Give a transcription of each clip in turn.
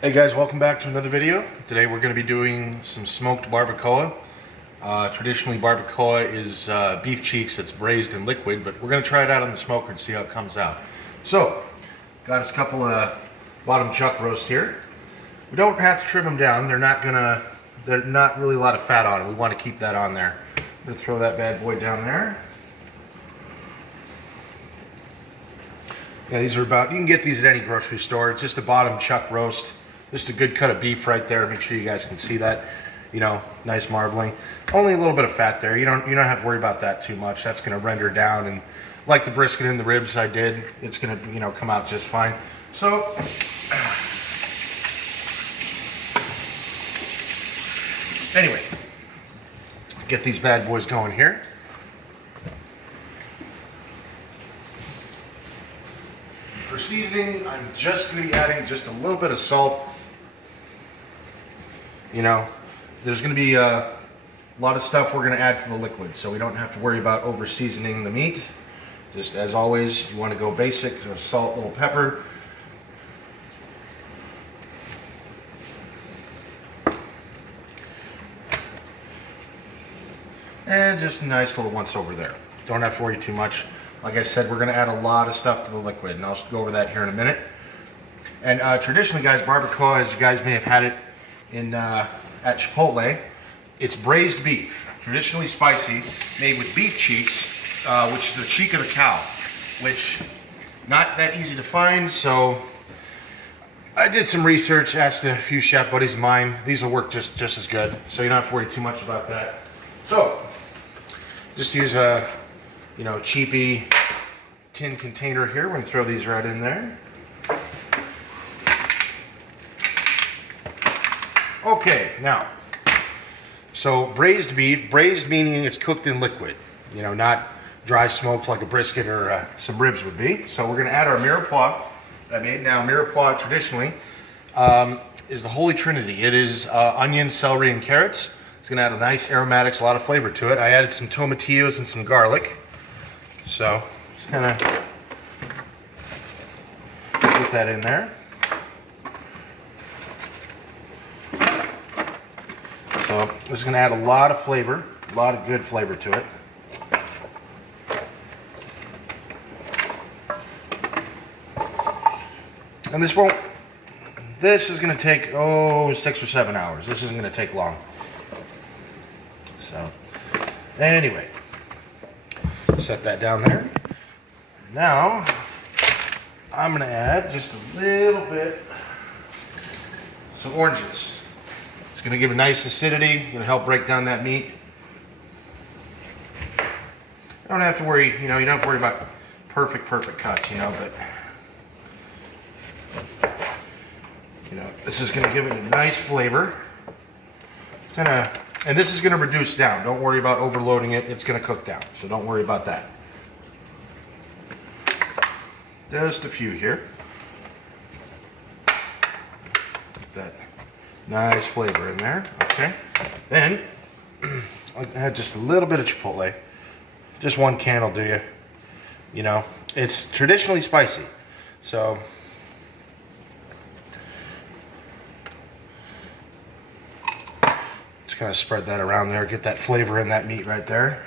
Hey guys, welcome back to another video. Today we're going to be doing some smoked barbacoa. Traditionally barbacoa is beef cheeks that's braised in liquid, but we're going to try it out on the smoker and see how it comes out. So, got us a couple of bottom chuck roast here. We don't have to trim them down. They're not really a lot of fat on it. We want to keep that on there. I'm going to throw that bad boy down there. Yeah, these are about, you can get these at any grocery store. It's just a bottom chuck roast. Just a good cut of beef right there. Make sure you guys can see that. You know, nice marbling. Only a little bit of fat there. You don't have to worry about that too much. That's going to render down, and like the brisket and the ribs I did, it's going to, come out just fine. So anyway, get these bad boys going here. For seasoning, I'm just going to be adding just a little bit of salt. There's going to be a lot of stuff we're going to add to the liquid, so we don't have to worry about over seasoning the meat. Just as always, you want to go basic, so salt, little pepper. And just a nice little once over there. Don't have to worry too much. Like I said, we're going to add a lot of stuff to the liquid, and I'll go over that here in a minute. And traditionally, guys, barbacoa, as you guys may have had it at Chipotle, it's braised beef, traditionally spicy, made with beef cheeks, which is the cheek of the cow, which not that easy to find. So I did some research, asked a few chef buddies of mine. These will work just as good, so you don't have to worry too much about that. So just use a cheapy tin container here. We're gonna throw these right in there. Okay, now, so braised beef, braised meaning it's cooked in liquid, not dry smoked like a brisket or some ribs would be. So we're gonna add our mirepoix that I made. Now, mirepoix traditionally is the holy trinity. It is onion, celery, and carrots. It's gonna add a nice aromatics, a lot of flavor to it. I added some tomatillos and some garlic. So, just gonna put that in there. So this is going to add a lot of flavor, a lot of good flavor to it. And this is going to take, 6 or 7 hours. This isn't going to take long. So, anyway, set that down there. Now, I'm going to add just a little bit, some oranges. It's going to give a nice acidity, going to help break down that meat. You don't have to worry, you don't have to worry about perfect cuts, but this is going to give it a nice flavor. And this is going to reduce down. Don't worry about overloading it. It's going to cook down, so don't worry about that. Just a few here. Put that nice flavor in there. Okay. Then I'll add just a little bit of chipotle. Just 1 can will do you. It's traditionally spicy, so just kind of spread that around there. Get that flavor in that meat right there.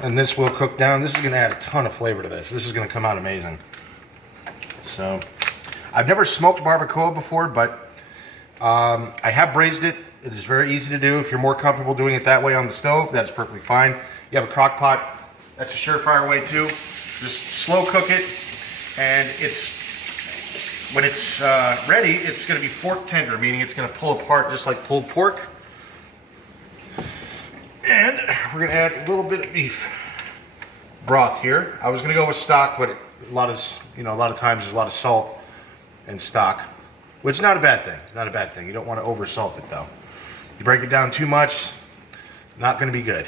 And this will cook down. This is going to add a ton of flavor to this. This is going to come out amazing. So, I've never smoked barbacoa before, but I have braised it. It is very easy to do. If you're more comfortable doing it that way on the stove, that's perfectly fine. You have a crock pot, that's a surefire way too. Just slow cook it, and when it's ready, it's going to be fork tender, meaning it's going to pull apart just like pulled pork. And we're going to add a little bit of beef broth here. I was going to go with stock, but a lot of times there's a lot of salt in stock, which is not a bad thing. Not a bad thing. You don't want to over salt it though. You break it down too much, not going to be good.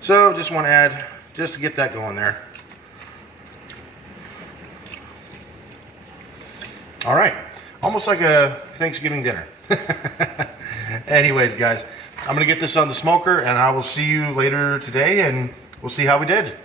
So just want to add, just to get that going there. All right, almost like a Thanksgiving dinner. Anyways, guys, I'm gonna get this on the smoker, and I will see you later today, and we'll see how we did.